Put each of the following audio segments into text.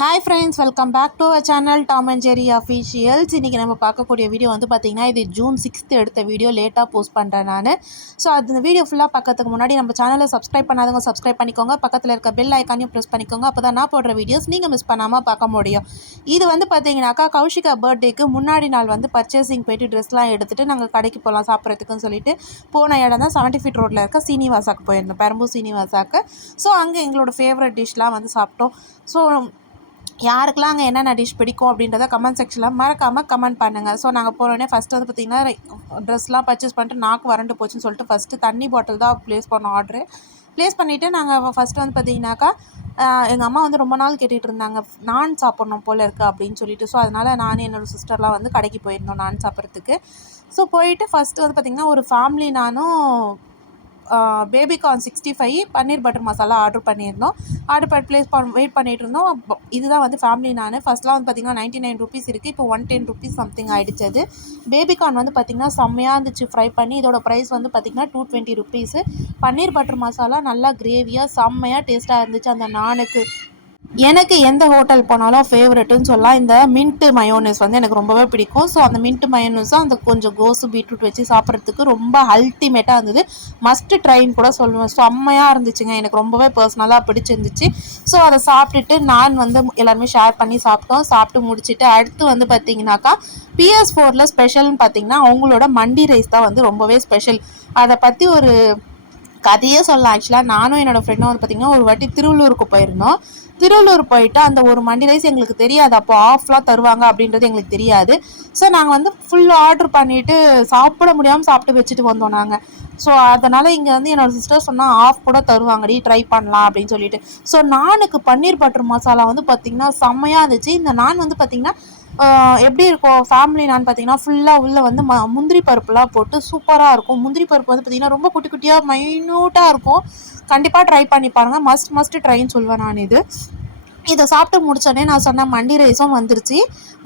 Hi friends welcome back to a channel Tom and Jerry officials இன்றைக்கி நம்ம பார்க்கக்கூடிய video வந்து பார்த்திங்கன்னா இது ஜூன் சிக்ஸ்த் எடுத்த வீடியோ லேட்டாக போஸ்ட் பண்ணுறேன் நான். ஸோ அந்த வீடியோ ஃபுல்லாக பார்க்கறதுக்கு முன்னாடி நம்ம சேனலை சப்ஸ்கிரைப் பண்ணாதவங்க சப்ஸ்கிரைப் பண்ணிக்கோங்க. பக்கத்தில் இருக்க பெல் ஐக்கானையும் ப்ரெஸ் பண்ணிக்கோங்க. அப்போ தான் நான் போடுற வீடியோஸ் நீங்கள் மிஸ் பண்ணாமல் பார்க்க முடியும். இது வந்து பார்த்தீங்கன்னாக்கா கௌஷிகா பர்த்டேக்கு முன்னாடி நாள் வந்து பர்ச்சேசிங் போயிட்டு ட்ரெஸ்லாம் எடுத்துகிட்டு நாங்கள் கடைக்கு போகலாம் சாப்பிட்றதுக்குன்னு சொல்லிட்டு போன இடம் தான் செவன்ட்டி ஃபீட் ரோட்டில் இருக்க சீனிவாசாக்கு போயிருந்தோம் பெரம்பூர் சீனிவாசாக்கு. ஸோ அங்கே எங்களோட ஃபேவரட் டிஷ்லாம் வந்து சாப்பிட்டோம். ஸோ யாருக்கெல்லாம் அங்கே என்னென்ன டிஷ் பிடிக்கும் அப்படின்றத கமெண்ட் செக்ஷனில் மறக்காமல் கமெண்ட் பண்ணுங்கள் ஸோ நாங்கள் போனோடனே ஃபஸ்ட்டு வந்து பார்த்திங்கன்னா ட்ரெஸ்லாம் பர்ச்சேஸ் பண்ணிட்டு நாக்கு வறண்டு போச்சுன்னு சொல்லிட்டு ஃபஸ்ட்டு தண்ணி பாட்டில் தான் ப்ளேஸ் பண்ணோம் ஆர்டரு ப்ளேஸ் பண்ணிவிட்டு நாங்கள் ஃபஸ்ட்டு வந்து பார்த்திங்கனாக்கா எங்கள் அம்மா வந்து ரொம்ப நாள் கேட்டுகிட்டு இருந்தாங்க நான் சாப்பிட்ணும் போல் இருக்குது அப்படின்னு சொல்லிட்டு. ஸோ அதனால் நானும் என்னோடய சிஸ்டர்லாம் வந்து கடைக்கு போயிருந்தோம் நான் சாப்பிட்றதுக்கு. ஸோ போயிட்டு ஃபஸ்ட்டு வந்து பார்த்திங்கன்னா ஒரு ஃபேமிலி நானும் baby corn sixty five paneer butter masala order பண்ணியிருந்தோம். ஆர்டர் பண்ணி ப்ளேஸ் பண்ண வெயிட் பண்ணிகிட்டு இருந்தோம் இதுதான் வந்து ஃபேமிலி நான். ஃபஸ்ட்லாம் வந்து பார்த்திங்கன்னா நைன்ட்டி நைன் ருபீஸ் இருக்குது இப்போ ஒன் டென் ருபீஸ் சம்திங் ஆகிடுச்சு அது. பேபிகார்ன் வந்து பார்த்திங்கன்னா செம்மையாக இருந்துச்சு. ஃப்ரை பண்ணி இதோட ப்ரைஸ் வந்து பார்த்திங்கன்னா two twenty rupees paneer butter masala நல்லா கிரேவியாக செம்மையாக டேஸ்ட்டாக இருந்துச்சு அந்த நானுக்கு. எனக்கு எந்த ஹோட்டல் போனாலும் ஃபேவரெட்டுன்னு சொல்லலாம். இந்த மின்ட்டு மயோனஸ் வந்து எனக்கு ரொம்பவே பிடிக்கும். ஸோ அந்த மின்ட்டு மயோனஸும் அந்த கொஞ்சம் கோஸு பீட்ரூட் வச்சு சாப்பிட்றதுக்கு ரொம்ப அல்டிமேட்டாக இருந்தது. மஸ்ட்டு ட்ரைன்னு கூட சொல்லுவேன். செம்மையாக இருந்துச்சுங்க. எனக்கு ரொம்பவே பர்சனலாக பிடிச்சிருந்துச்சு. ஸோ அதை சாப்பிட்டுட்டு நான் வந்து எல்லாருமே ஷேர் பண்ணி சாப்பிட்டோம். சாப்பிட்டு முடிச்சுட்டு அடுத்து வந்து பார்த்தீங்கன்னாக்கா பிஎஸ் ஃபோரில் ஸ்பெஷல்னு பார்த்தீங்கன்னா அவங்களோட மண்டி ரைஸ் தான் வந்து ரொம்பவே ஸ்பெஷல் அதை பற்றி ஒரு கதையே சொல்லலாம். ஆக்சுவலாக நானும் என்னோடய ஃப்ரெண்டும் வந்து பார்த்திங்கன்னா ஒரு வாட்டி திருவள்ளூருக்கு போயிருந்தோம். திருவள்ளூர் போயிட்டு அந்த ஒரு மண்டி ரைஸ் எங்களுக்கு தெரியாது. அப்போ ஆஃப்லாம் தருவாங்க அப்படின்றது எங்களுக்கு தெரியாது. ஸோ நாங்கள் வந்து ஃபுல் ஆர்டர் பண்ணிவிட்டு சாப்பிட முடியாமல் சாப்பிட்டு வச்சுட்டு வந்தோம் நாங்கள் ஸோ அதனால் இங்கே வந்து என்னோடய சிஸ்டர் சொன்னால் ஆஃப் கூட தருவாங்கடி ட்ரை பண்ணலாம் அப்படின்னு சொல்லிட்டு. ஸோ நானுக்கு பன்னீர் பட்டர் மசாலா வந்து பார்த்திங்கன்னா செம்மையாக இருந்துச்சு. இந்த நான் வந்து பார்த்திங்கன்னா எப்படி இருக்கும் ஃபேமிலி பார்த்தீங்கன்னா ஃபுல்லாக உள்ளே வந்து ம முந்திரி பருப்புலாம் போட்டு சூப்பராக இருக்கும். முந்திரி பருப்பு வந்து பார்த்திங்கன்னா ரொம்ப குட்டி குட்டியாக மைன்யூட்டாக இருக்கும். கண்டிப்பாக ட்ரை பண்ணி பாருங்கள் மஸ்ட் மஸ்ட் ட்ரைன்னு சொல்லுவேன் நான் இது. இதை சாப்பிட்டு முடிச்சோடனே நான் சொன்ன மண்டி ரைஸும் வந்துருச்சு.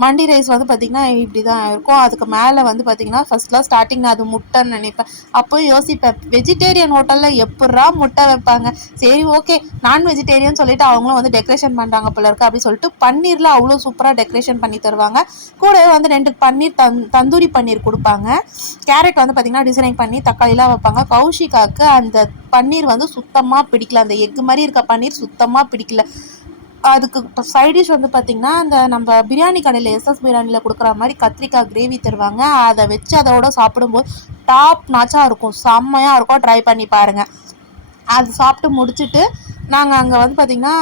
மண்டி ரைஸ் வந்து பார்த்திங்கன்னா இப்படி தான் இருக்கும். அதுக்கு மேலே வந்து பார்த்திங்கன்னா ஃபஸ்ட்லாம் ஸ்டார்டிங் நான் அது முட்டைன்னு நினைப்பேன். அப்போ யோசிப்பேன் வெஜிடேரியன் ஹோட்டலில் எப்பட்றா முட்டை வைப்பாங்க? சரி ஓகே நான் வெஜிடேரியன் சொல்லிட்டு அவங்களும் வந்து டெக்கரேஷன் பண்ணுறாங்க போல இருக்கு அப்படின்னு சொல்லிட்டு பன்னீரில் அவ்வளோ சூப்பராக டெக்கரேஷன் பண்ணி தருவாங்க. கூடவே வந்து ரெண்டு பன்னீர் தந் தந்தூரி பன்னீர் கொடுப்பாங்க. கேரட் வந்து பார்த்திங்கன்னா டிசைனிங் பண்ணி தக்காளிலாம் வைப்பாங்க. கௌஷிகாவுக்கு அந்த பன்னீர் வந்து சுத்தமாக பிடிக்கல. அந்த எக் மாதிரி இருக்க பன்னீர் சுத்தமாக பிடிக்கல. அதுக்கு சைட் டிஷ் வந்து பார்த்திங்கன்னா அந்த நம்ம பிரியாணி கடையில் எஸ்எஸ் பிரியாணியில் கொடுக்குற மாதிரி கத்திரிக்காய் கிரேவி தருவாங்க. அதை வச்சு அதோட சாப்பிடும்போது டாப் நாச்சாக இருக்கும். செம்மையாக இருக்கும். ட்ரை பண்ணி பாருங்கள் அது சாப்பிட்டு முடிச்சுட்டு நாங்கள் அங்கே வந்து பார்த்திங்கன்னா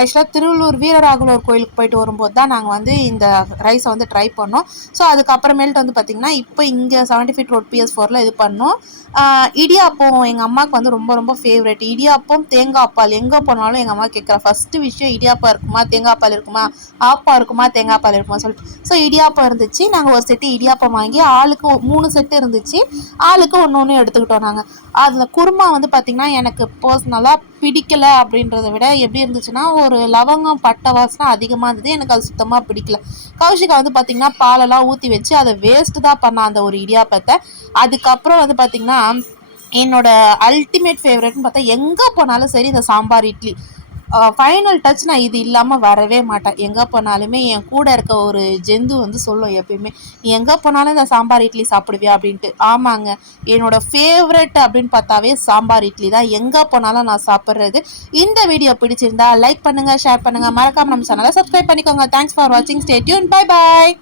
ஆக்சுவலாக திருவள்ளூர் வீரராகுலர் கோயிலுக்கு போயிட்டு வரும்போது தான் நாங்கள் வந்து இந்த ரைஸை வந்து ட்ரை பண்ணோம். ஸோ அதுக்கப்புறமேல்ட்டு வந்து பார்த்திங்கன்னா இப்போ இங்கே செவன்ட்டி ஃபீட் ரோட் பிஎஸ் ஃபோரில் இது பண்ணோம். இடியாப்பம் எங்கள் அம்மாவுக்கு வந்து ரொம்ப ரொம்ப ஃபேவரெட் இடியாப்பம் தேங்காய் பால் எங்கே போனாலும் எங்கள் அம்மா கேட்குற. ஃபஸ்ட்டு விஷயம் இடியாப்பம் இருக்குமா தேங்காய் பால் இருக்குமா? ஆப்பா இருக்குமா தேங்காய் பால் இருக்குமா சொல்லிட்டு. ஸோ இடியாப்பம் இருந்துச்சு. நாங்கள் ஒரு செட்டு இடியாப்பம் வாங்கி ஆளுக்கு மூணு செட்டு இருந்துச்சு. ஆளுக்கு ஒன்று ஒன்று எடுத்துக்கிட்டோம் நாங்கள் அதில் குருமா வந்து பார்த்திங்கன்னா எனக்கு பர்சனலாக பிடிக்கல அப்படின்றத விட எப்படி இருந்துச்சுன்னா ஒரு லவங்கம் பட்டை வாசனை அதிகமாக இருந்தது. எனக்கு அது சுத்தமாக பிடிக்கல. கௌஷிகா வந்து பார்த்திங்கன்னா பாலெல்லாம் ஊற்றி வச்சு அதை வேஸ்ட்டு தான் பண்ண அந்த ஒரு இடியாப்பத்தை. அதுக்கப்புறம் வந்து பார்த்திங்கன்னா என்னோட அல்டிமேட் ஃபேவரெட்னு பார்த்தா எங்கே போனாலும் சரி இந்த சாம்பார் இட்லி. ஃபைனல் டச் நான் இது இல்லாமல் வரவே மாட்டேன். எங்கே போனாலுமே என் கூட இருக்க ஒரு ஜெந்து வந்து சொல்லும் எப்பயுமே நீ எங்கே போனாலும் இந்த சாம்பார் இட்லி சாப்பிடுவியா? அப்படின்ட்டு. ஆமாங்க. என்னோட ஃபேவரெட் அப்படின்னு பார்த்தாவே சாம்பார் இட்லி தான். எங்கே போனாலும் நான் சாப்பிட்றது. இந்த வீடியோ பிடிச்சிருந்தா லைக் பண்ணுங்கள் ஷேர் பண்ணுங்கள் மறக்காமல் நம்ம சேனலை சப்ஸ்கிரைப் பண்ணிக்கோங்க. தேங்க்ஸ் ஃபார் வாட்சிங் ஸ்டேட்யூன் பை பாய்